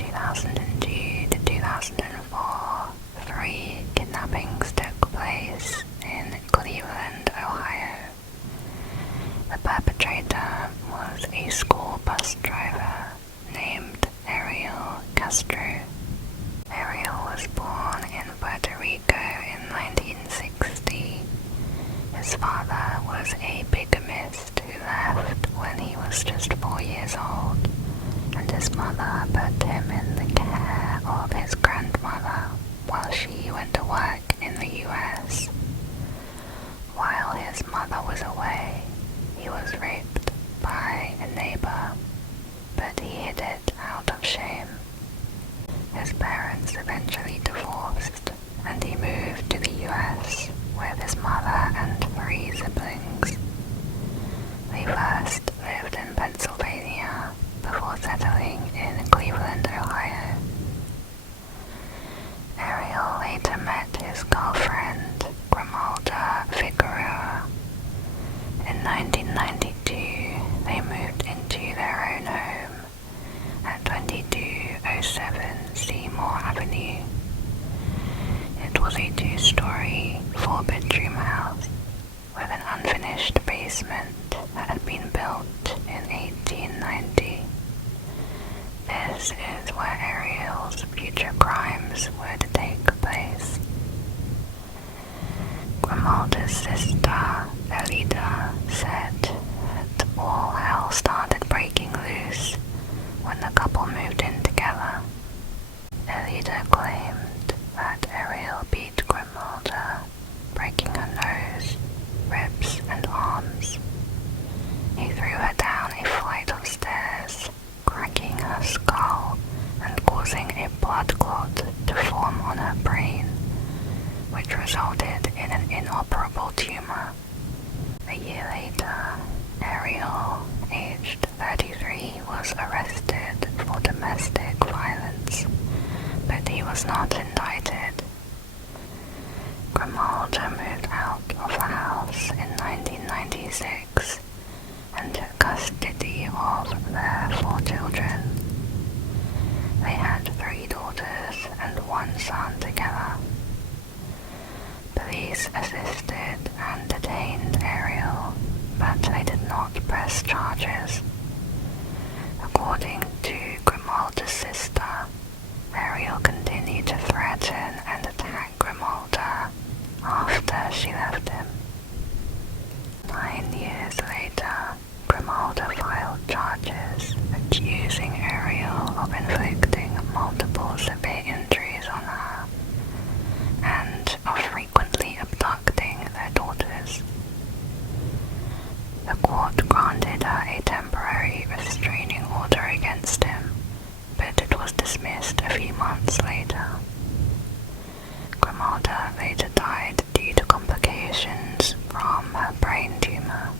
2002 to 2004, 3 kidnappings took place in Cleveland, Ohio. The perpetrator was a school bus driver named Ariel Castro. Ariel was born in Puerto Rico in 1960. His father was a bigamist who left when he was just 4 years old, and his mother put him in the care of his grandmother while she went to work in the US. While his mother was away, he was raped by a neighbor, but he hid it out of shame. His parents eventually divorced, and he moved to the US with his mother and 3 siblings. They first lived in Pennsylvania before settling in Cleveland, Ohio. Ariel later met his girlfriend, Grimalda Figueroa. In 1992, they moved into their own home at 2207 Seymour Avenue. It was a 2-story, 4-bedroom house with an unfinished basement that had been built in 1890. This is where Ariel's future crimes were to take place. Grimalda's sister, Elida, said that all hell started breaking loose when the couple moved in together. Elida claimed that Ariel beat Grimalda, breaking her nose, ribs, and arms. He threw her down a flight of stairs, cracking her skull and causing a blood clot to form on her brain, which resulted in an inoperable tumor. A year later, Ariel, aged 33, was arrested for domestic violence, but he was not indicted. Grimalda moved out of the house in 1996 and took custody of their 4 children. They had 3 daughters and 1 son together. Police assisted and detained Ariel, but they did not press charges. According to Grimalda's sister, Ariel continued to threaten and attack Grimalda after she left him. 9 years later, Grimalda filed charges accusing Ariel of inflicting multiple severe injuries on her and of frequently abducting their daughters. The court granted her a temporary restraining order against him, but it was dismissed a few months later. Grimalda later died due to complications from her brain tumor.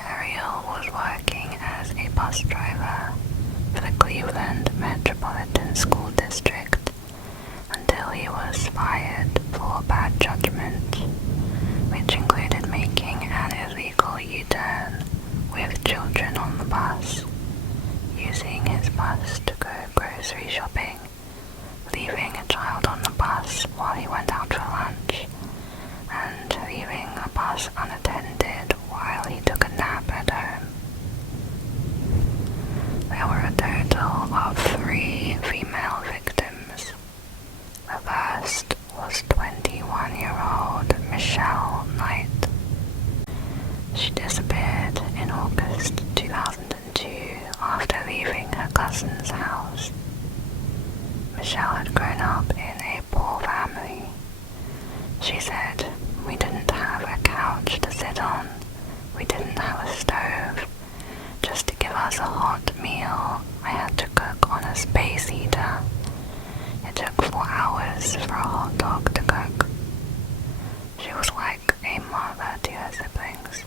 Ariel was working as a bus driver for the Cleveland Metropolitan School District until he was fired for bad judgment, which included making an illegal U-turn with children on the bus, using his bus to go grocery shopping, leaving a child on the bus while he went out for lunch, and leaving the bus unattended while he took a nap at home. There were a total of 3 female victims. The first was 21-year-old Michelle Knight. She disappeared in August 2002 after leaving her cousin's house. Michelle had grown up in a poor family. She said, "We didn't have a couch to sit on. We didn't have a stove. Just to give us a hot meal, I had to cook on a space heater. It took 4 hours for a hot dog to cook." She was like a mother to her siblings.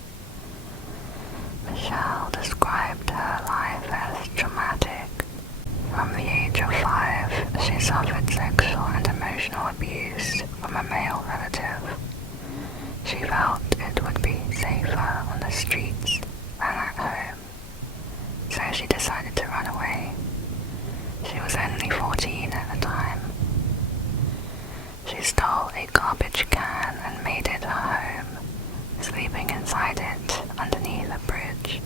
Michelle described her life as traumatic. From the age of 5, she suffered sexual and emotional abuse from a male relative. She felt it would be safer on the streets than at home, so she decided to run away. She was only 14 at the time. She stole a garbage can and made it her home, sleeping inside it underneath a bridge.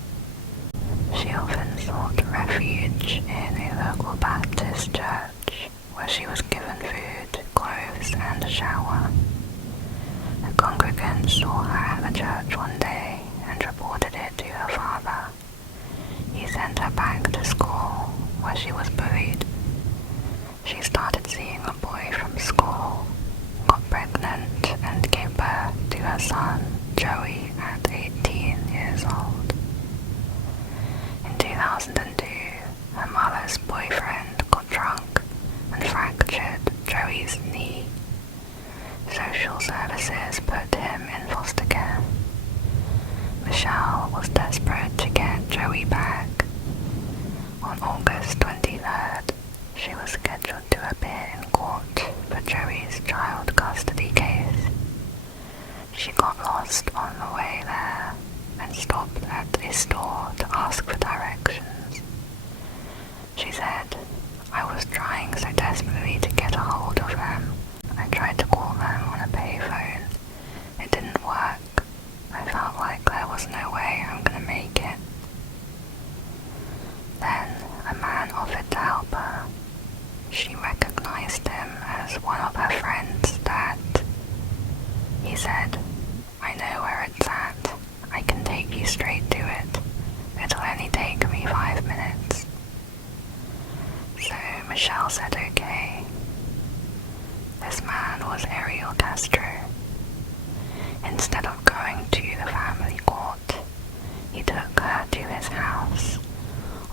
She often sought refuge in a local Baptist church, where she was given food, clothes, and a shower. A congregant saw her at the church one day and reported it to her father. He sent her back to school, where she was bullied. She started seeing a boy from school, got pregnant, and gave birth to her son, Joey, at 18 years old. In 2002, her mother's boyfriend got drunk and fractured Joey's knee. Social services put him in foster care. Michelle was desperate to get Joey back. On August 23rd, she was scheduled to appear in court for Joey's child custody case. She got lost on the way there and stopped at a store to ask for directions. She said, "I was trying so desperately to get a hold of them. I tried to call them on a payphone. It didn't work. I felt like there was no way I'm gonna make it." Then a man offered to help her. She recognized him as one of her friend's dad. He said, "I know where it's at. I can take you straight to it. It'll only take me 5 minutes." So Michelle said okay. This man was Ariel Castro. Instead of going to the family court, he took her to his house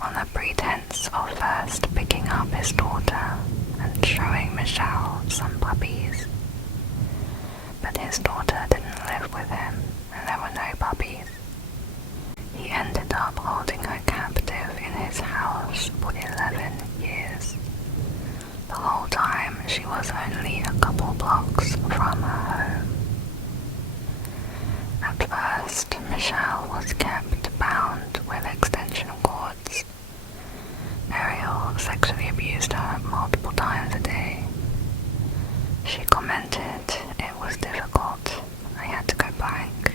on the pretense of first picking up his daughter and showing Michelle some puppies. But his daughter didn't live with him, and there were no puppies. He ended up holding her captive in his house for 11 years. The whole time she was only a couple blocks from her home. At first, Michelle was kept bound with extension cords. Ariel sexually abused her multiple times a day. She commented, "It was difficult. I had to go blank.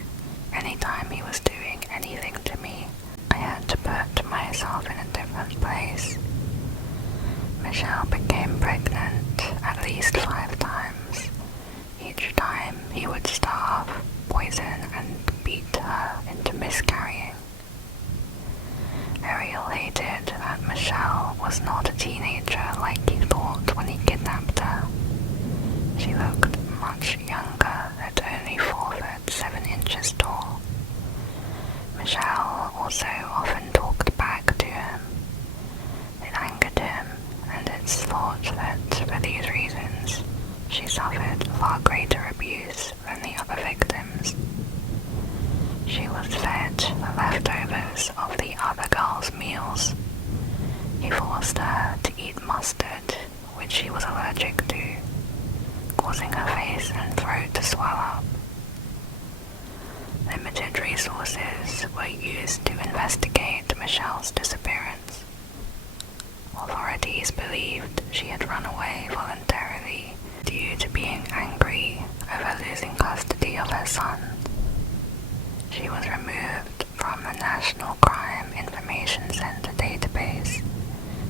Anytime he was doing anything to me, I had to put myself in a different place." Michelle became pregnant at least 5 times. Each time he would starve, poison, and beat her into miscarrying. Ariel hated that Michelle was not a teenager like he thought when he kidnapped her. She looked much younger at only 4 foot 7 inches tall. Michelle also often talked back to him. It angered him, and it's thought that for these reasons, she suffered far greater abuse than the other victims. She was fed the leftovers of the other girls' meals. He forced her to eat mustard, which she was allergic to, causing her face and throat to swell up. Limited resources were used to investigate Michelle's disappearance. Authorities believed she had run away voluntarily due to being angry over losing custody of her son. She was removed from the National Crime Information Center database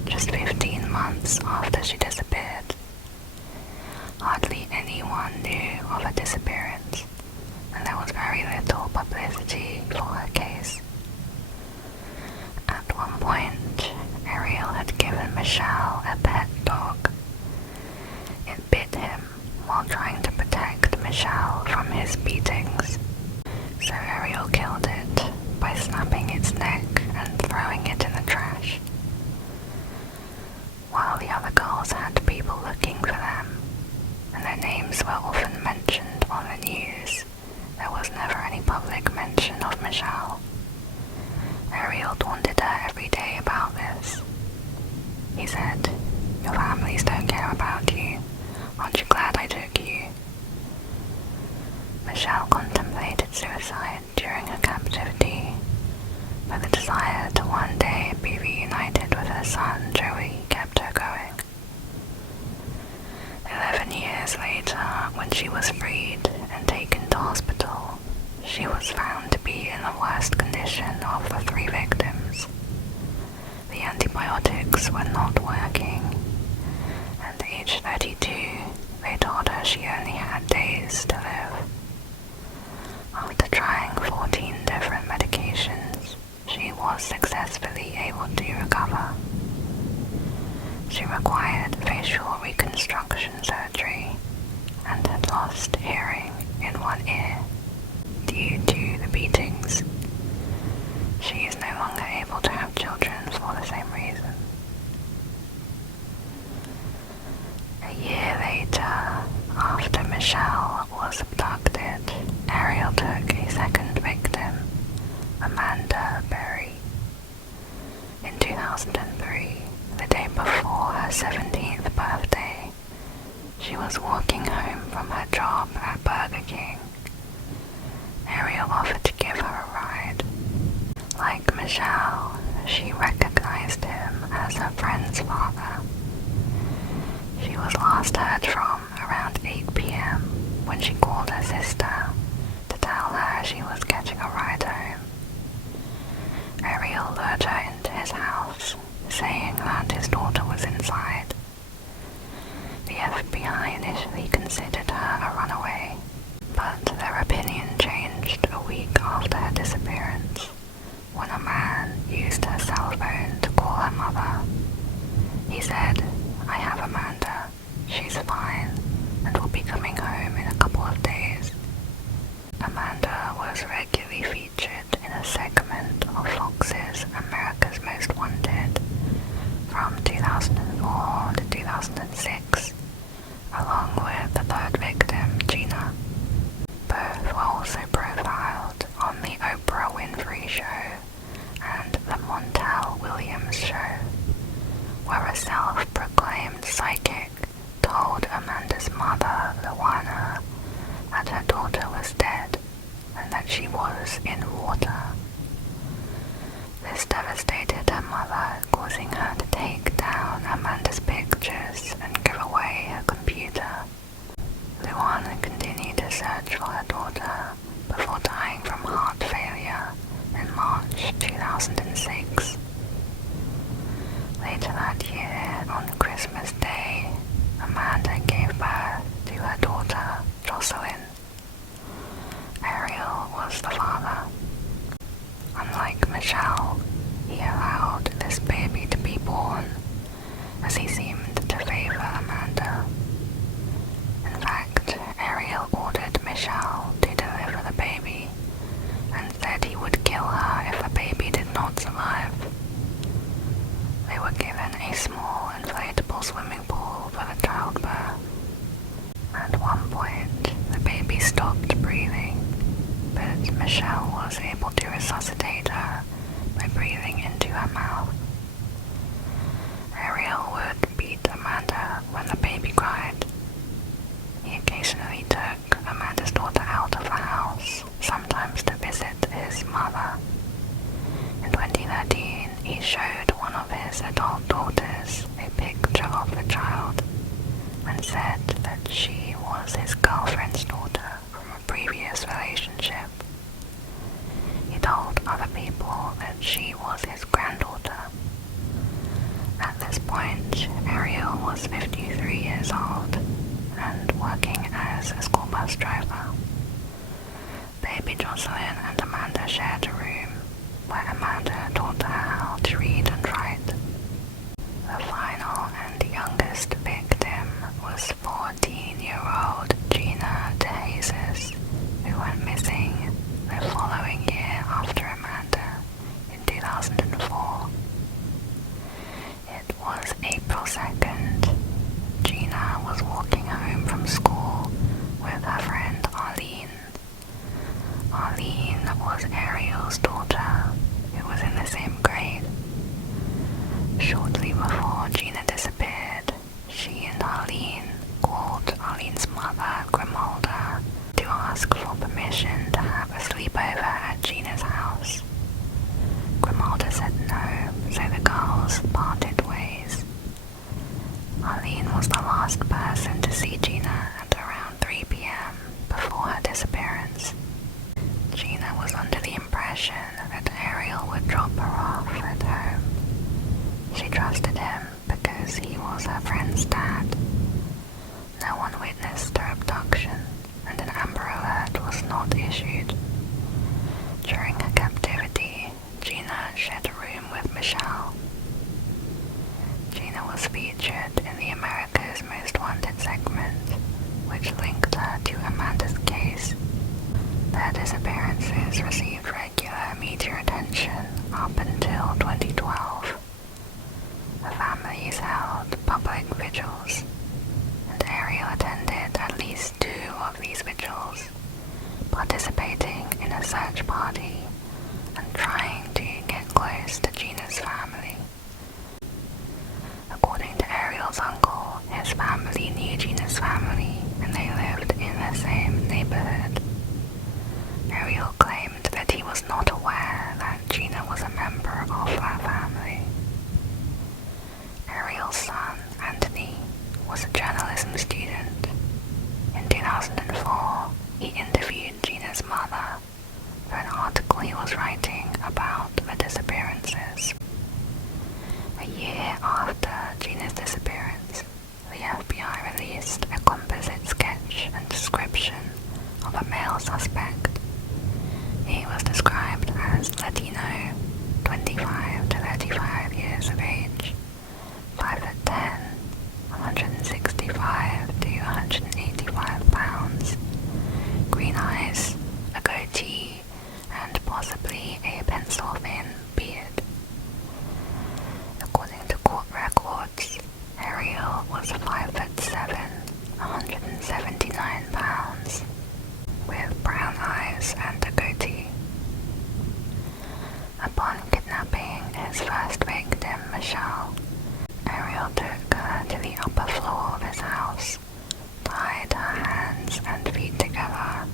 just 15 months after she disappeared. Hardly anyone knew of her disappearance, and there was very little publicity for her case. At one point, Ariel had given Michelle a pet dog. It bit him while trying to protect Michelle from his beatings. So Ariel killed it by snapping its neck and throwing it in the trash. While the other girls had people looking for them, and their names were often mentioned on the news, there was never any public mention of Michelle. Ariel taunted her every day about this. He said, "Your families don't care about you. Aren't you glad I took you?" when she was freed and taken to hospital, she was found to be in the worst condition of the 3 victims. The antibiotics were not working, and at age 32, they told her she only had days to live. After trying 14 different medications, she was successfully able to recover. She required facial reconstruction surgery and had lost hearing in one ear due to the beatings. She is no longer able to have children for the same reason. A year later, after Michelle was abducted, Ariel took a second victim, Amanda Berry. In 2003, the day before her 17th birthday, she was walking home from her job at Burger King. Ariel offered to give her a ride. Like Michelle, she recognized him as her friend's father. She was last heard from around 8 p.m. when she called her sister to tell her she was getting a ride home. Ariel lured her into his house, saying that his daughter was inside. The FBI initially considered her a runaway, but their opinion changed a week after her disappearance, when a man used her cell phone to call her mother. He said, "I have Amanda. She's fine and will be coming home in a couple of days." Amanda was regularly featured in a segment of Fox's America's Most Wanted from 2004 to 2006, along with the 3rd victim, Gina. Both were also profiled on the Oprah Winfrey Show and the Montel Williams Show, where a self-proclaimed psychic told Amanda's mother, Luana, that her daughter was dead and that she was in water. This devastated her mother, causing her to take down Amanda's pictures and give away her computer. Luana continued to search for her daughter before dying from heart failure in March 2006. Later that year, on Christmas Day, Amanda gave birth to her daughter, Jocelyn. Ariel was the father. Unlike Michelle, he allowed this baby to be born, as he seemed to favor Amanda. In fact, Ariel ordered Michelle to deliver the baby, and said he would kill her if the baby did not survive. They were given a small inflatable swimming pool for the childbirth. At one point, the baby stopped breathing, but Michelle was able to resuscitate her by breathing into her mouth. Ariel would beat Amanda when the baby cried. He occasionally took Amanda's daughter out of the house, sometimes to visit his mother. In 2013, he showed one of his adult daughters a picture of the child and said that she was his girlfriend's daughter from a previous relationship. He told other people that she was his granddaughter. At this point, Ariel was 53 years old and working as a school bus driver. Baby Jocelyn and Amanda shared a room where Amanda taught her how to read and write. The final and youngest victim was 14-year-old Gina DeJesus, who went missing the following year after Amanda in 2004. It was April 2nd. Gina was walking home from school with her friend Arlene. Arlene was Ariel's daughter, who was in the same grade. Shortly before Gina disappeared, she and Arlene called Arlene's mother, Grimalda, to ask for permission to have a sleepover at Gina's house. Grimalda said no, so the girls parted ways. Arlene was the last person to see Gina at around 3 p.m. trusted him because he was her friend's dad. No one witnessed her abduction, and an Amber Alert was not issued. During her captivity, Gina shared a room with Michelle. Gina was featured in the America's Most Wanted segment, which linked her to Amanda's case. Their disappearances received regular media attention up until 2012. The families held public vigils, and Ariel attended at least 2 of these vigils, participating in a search party and trying to get close to Gina's family. According to Ariel's uncle, his family knew Gina's family and they lived in the same neighborhood. Ariel claimed that he was not aware that Gina was a member of that family. Ariel's son, Anthony, was a journalism student. In 2004, he interviewed Gina's mother for an article he was writing about the disappearances. A year after Gina's disappearance, the FBI released a composite sketch and description of a male suspect. He was described as Latino, 25 to 35 years of age, 5'10", 165 to 185 pounds, green eyes, a goatee, and possibly a pencil-thin beard. According to court records, Ariel was 5'7", 179 pounds, with brown eyes and a goatee. Upon kidnapping his first victim, Michelle, Ariel took her to the upper floor of his house, tied her hands and feet together,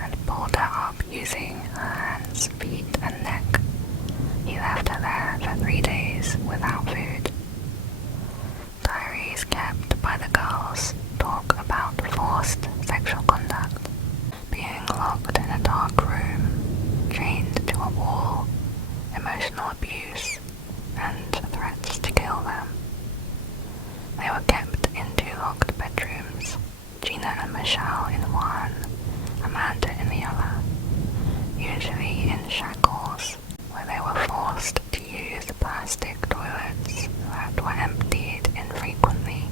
and pulled her up using her hands, feet, and neck. He left her there for 3 days without food. Diaries kept by the girls talk about forced sexual conduct, being locked in a dark room, chained to a wall, emotional abuse, and threats to kill them. They were kept in 2 locked bedrooms, Gina and Michelle in one, Amanda in the other, usually in shackles, where they were forced to use plastic toilets that were emptied infrequently.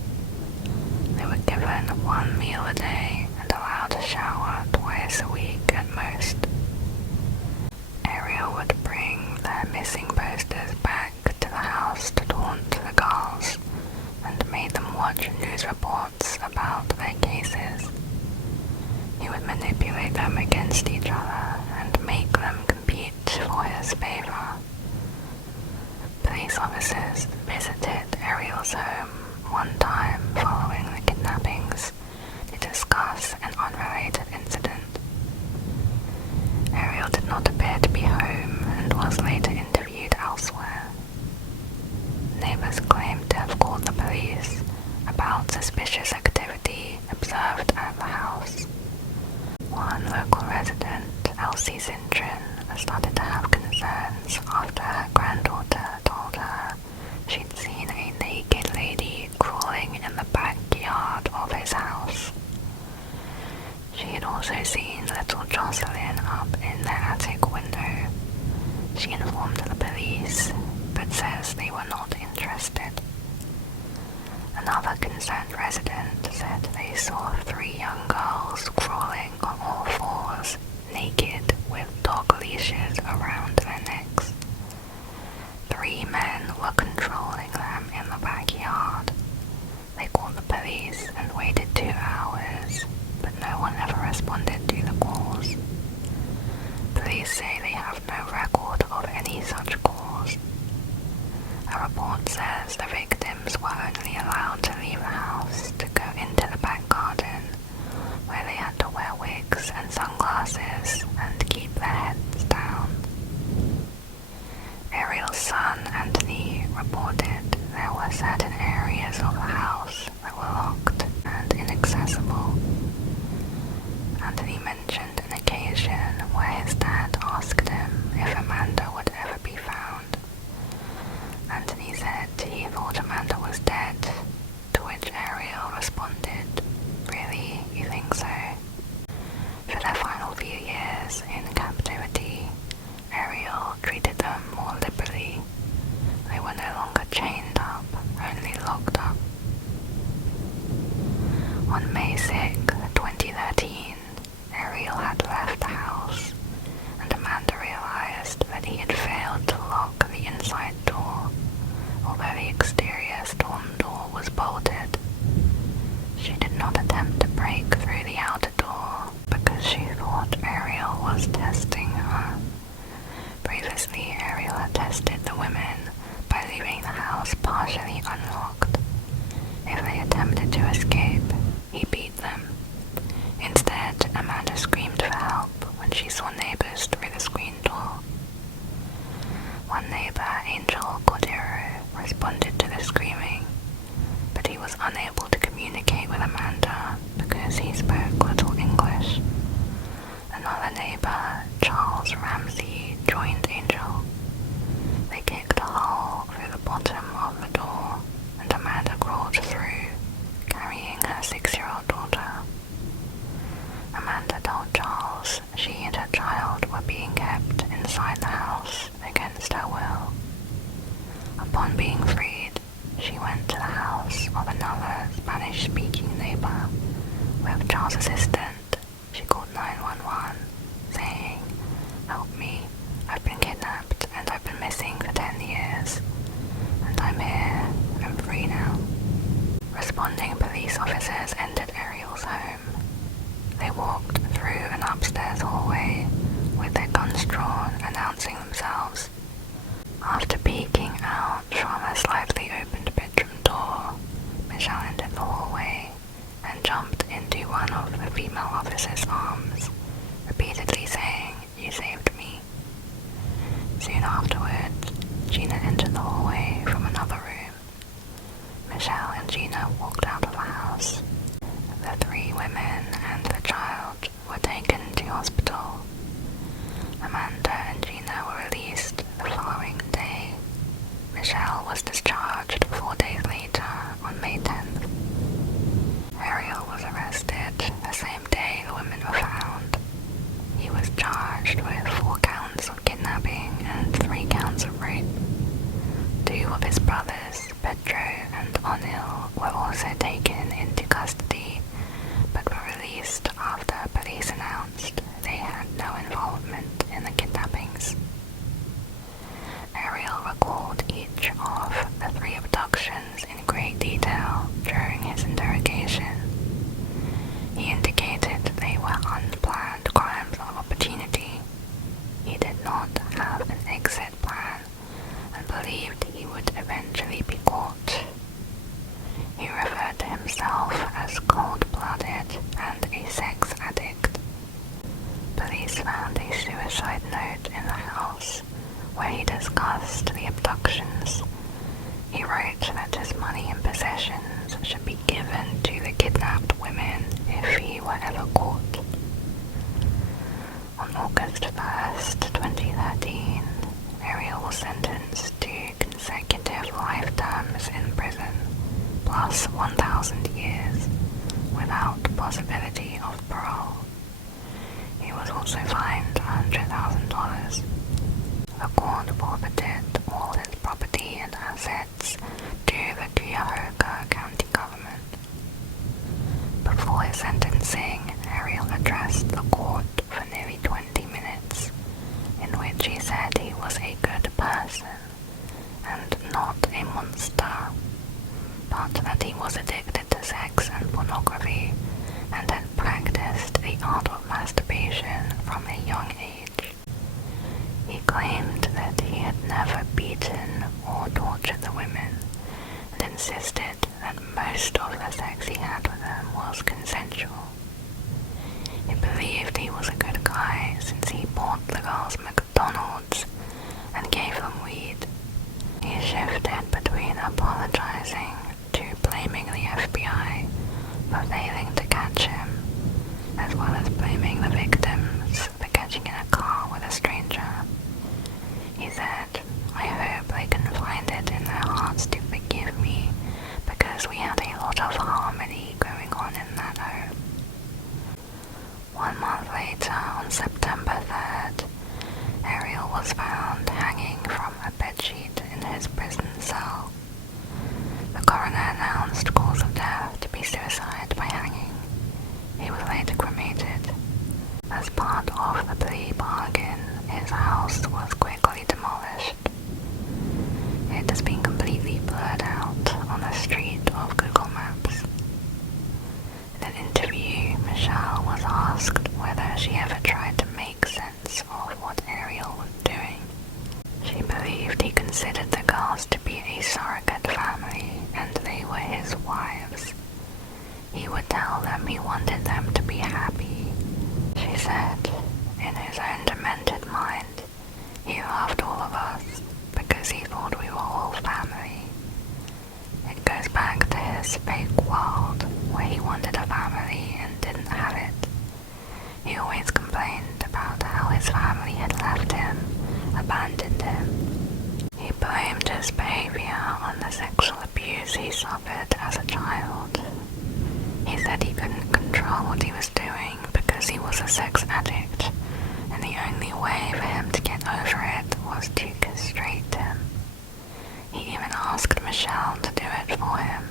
They were given 1 meal a day and allowed to shower twice a week at most. Ariel would bring their missing posters back to the house to taunt the girls and made them watch news reports about their cases. He would manipulate them against each other and make them compete for his favor. Police officers visited Ariel's home one time following the kidnappings to discuss an unrelated incident. Ariel did not appear to be home and was later interviewed elsewhere. Neighbours claimed to have called the police about suspicious activity observed at the house. One local resident, Elsie Cintron, started to have concerns after her granddaughter told her she'd seen a naked lady crawling in the backyard of his house. She had also seen little Jocelyn up in their attic window. She informed the police, but says they were not interested. Another concerned resident said they saw 3 young girls crawling on all 4s, naked with dog leashes around their necks. 3 men were controlling them in the backyard. They called the police and waited 2 hours, but no one ever responded to the calls. Police say they have no record of any such calls. A report says the victims were only allowed to leave the house to go into the back garden, where they had to wear wigs and sunglasses and keep their heads down. Ariel's son, Anthony, reported there were certain areas of the house that were locked and inaccessible. Anthony mentioned an occasion where his dad asked him if Amanda would ever be found. Anthony said said he thought Amanda was dead, to which Ariel responded, "Really, you think so?" For their final few years in captivity, Ariel treated them more liberally. They were no longer chained up, only locked up. On May 6, 2013, Ariel had left the house, and Amanda realized that he had failed to lock the inside door, although the exterior storm door was bolted. She did not attempt to break through the outer door because she thought Ariel was testing her. Previously, Ariel had tested the women by leaving the house partially unlocked. If they attempted to escape, he beat them. Instead, Amanda screamed for help when she saw neighbors through the screen door. One neighbor, Angel Cordero, responded to the screaming, but he was unable to communicate with Amanda because he spoke little English. Another neighbor, Charles Ramsey, joined Angel. They kicked a hole through the bottom of the door, and Amanda crawled through, carrying her 6-year-old daughter. Amanda told Charles she and her child were being kept inside the house against her will. Upon being freed, she went to the house of another Spanish-speaking neighbor. With Charles' assistant, she called 911, saying, "Help me, I've been kidnapped and I've been missing for 10 years. And I'm here, I'm free now." Responding police officers entered Ariel's home. They walked through an upstairs hallway with their guns drawn, announcing themselves. After peeking out from a slightly opened bedroom door, Michelle entered the hallway and jumped into one of the female officer's arms, repeatedly saying, "You saved me." Soon afterwards, Gina entered the hallway from another room. Michelle and Gina walked out of the house. The 3 women and the child were taken to hospital. Amanda and Gina were released the following day. Michelle was discharged 4 days later on May 10th. Ariel was arrested the same day the women were found. He was charged with 4 counts of kidnapping and 3 counts of rape. 2 of his brothers, Pedro and O'Neill, were also taken into custody, but were released after police announced they had no involvement in the kidnappings. Ariel recalled each of the 3 abductions in great detail during his interrogation. He indicated they were unplanned crimes of opportunity. He did not have an exit plan and believed he would eventually be caught. He referred to himself as cold-blooded and a sex addict. Police found a suicide note in the house where he discussed the abductions. He wrote that his money and possessions should be given to the kidnapped women if he were ever caught. On August 1st, 2013, Ariel was sentenced to consecutive life terms in prison, plus 1,000 years, without possibility of parole. He was also fined $100,000. The court forfeited all his property and assets to the Cuyahoga County government. Before his sentencing, Ariel addressed the court for nearly 20 minutes, in which he said he was a good person and not a monster, but that he was addicted to sex and pornography and had practiced the art of masturbation from a young age. He claimed that he had never beaten or tortured the women and insisted that most of the sex he had with them was consensual. He believed he was a good guy since he bought the girls McDonald's and gave them weed. He shifted between apologizing to blaming the FBI for failing to catch him, as well as blaming the victims for getting in a car with a stranger. He said, "I hope they can find it in their hearts to suffered as a child. He said he couldn't control what he was doing because he was a sex addict, and the only way for him to get over it was to castrate him. He even asked Michelle to do it for him,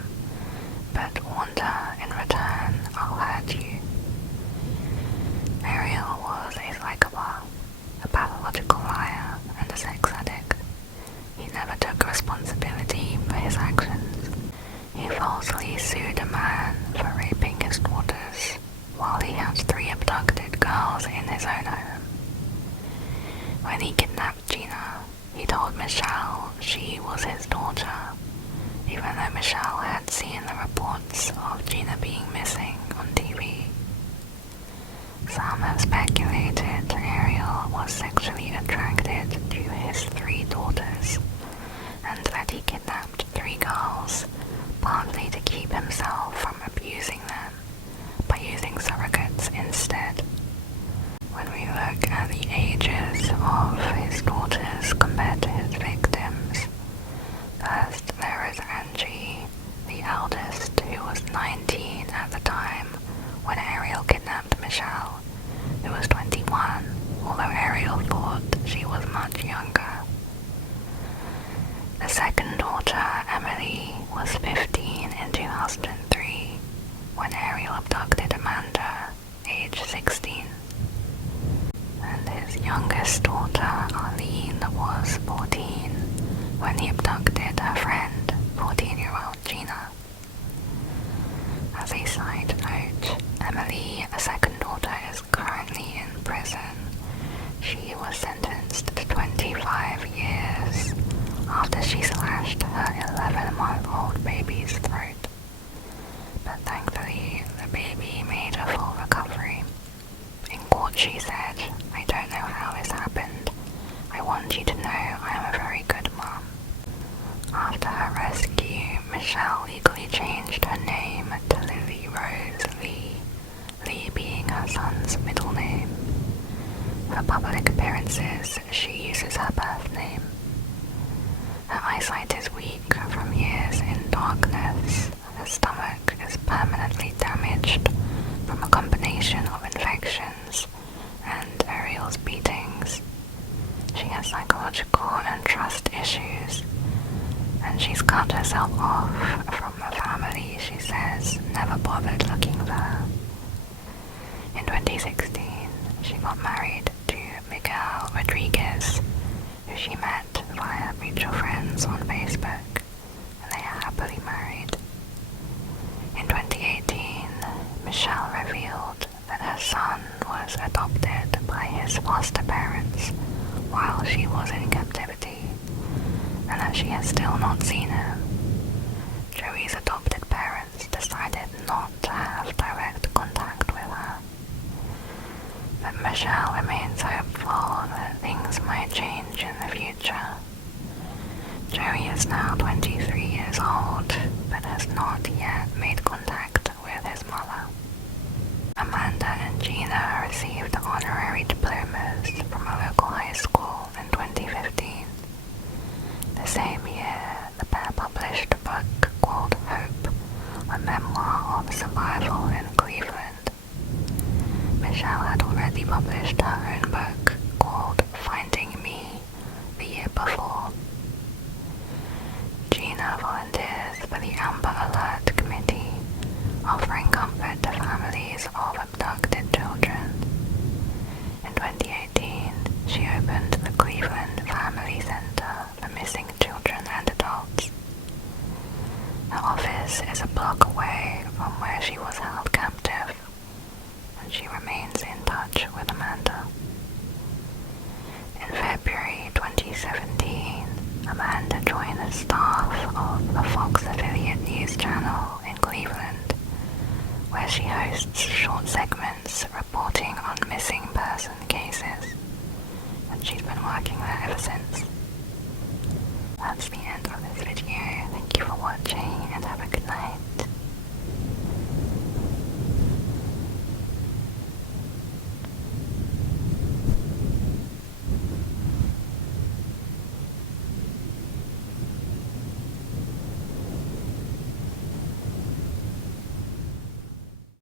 but warned her in return, "I'll hurt you." Ariel was a psychopath, a pathological liar, and a sex addict. He never took responsibility for his actions. He falsely sued a man for raping his daughters, while he had 3 abducted girls in his own home. When he kidnapped Gina, he told Michelle she was his daughter, even though Michelle had seen the reports of Gina being missing on TV. Some have speculated Ariel was sexually attracted to his 3 daughters, and that he kidnapped 3 girls, partly to keep himself from abusing them, by using surrogates instead. When we look at the ages of his daughters compared to his victims, first there is Angie, the eldest, who was 19 at the time when Ariel kidnapped Michelle, who was 21, although Ariel thought she was much younger. The second daughter, Emily, was 15 in 2003, when Ariel abducted Amanda, age 16. And his youngest daughter, Arlene, was 14, when he abducted her friend, 14-year-old Gina. As a side note, Emily, the second daughter, is currently in prison. She was sentenced to 25 years after she slashed her 11-month-old baby's throat. But thankfully, the baby made a full recovery. In court she said, "I don't know how this happened. I want you to know I am a very good mom." After her rescue, Michelle legally changed her name to Lily Rose Lee, Lee being her son's middle name. For public appearances, she uses her birth name. Her eyesight is weak from years in darkness. Her stomach is permanently damaged from a combination of infections and Ariel's beatings. She has psychological and trust issues, and she's cut herself off from a family she says never bothered looking for her. In 2016, she got married to Miguel Rodriguez, who she met via mutual friends on Facebook, and they are happily married. In 2018, Michelle revealed that her son was adopted by his foster parents while she was in captivity, and that she has still not seen him. Joey's adopted parents decided not to have direct contact with her. But Michelle remains hopeful that things might change in the future. Joey is now 23 years old, but has not yet made contact with his mother. Amanda and Gina received honorary diplomas from a local high school in 2015. The same year, the pair published a book called Hope, a memoir of survival in Cleveland. Michelle had already published her own book called Finding Me the year before. Gina volunteers for the Amber Alert Committee, offering comfort to families of abducted children. In 2018, she opened the Cleveland Family Center for Missing Children and Adults. Her office is a block away from where she was held captive, and she remains in touch with Amanda. In February 2017, Amanda joined the staff of the Fox affiliate news channel in Cleveland, where she hosts short segments reporting on missing person cases.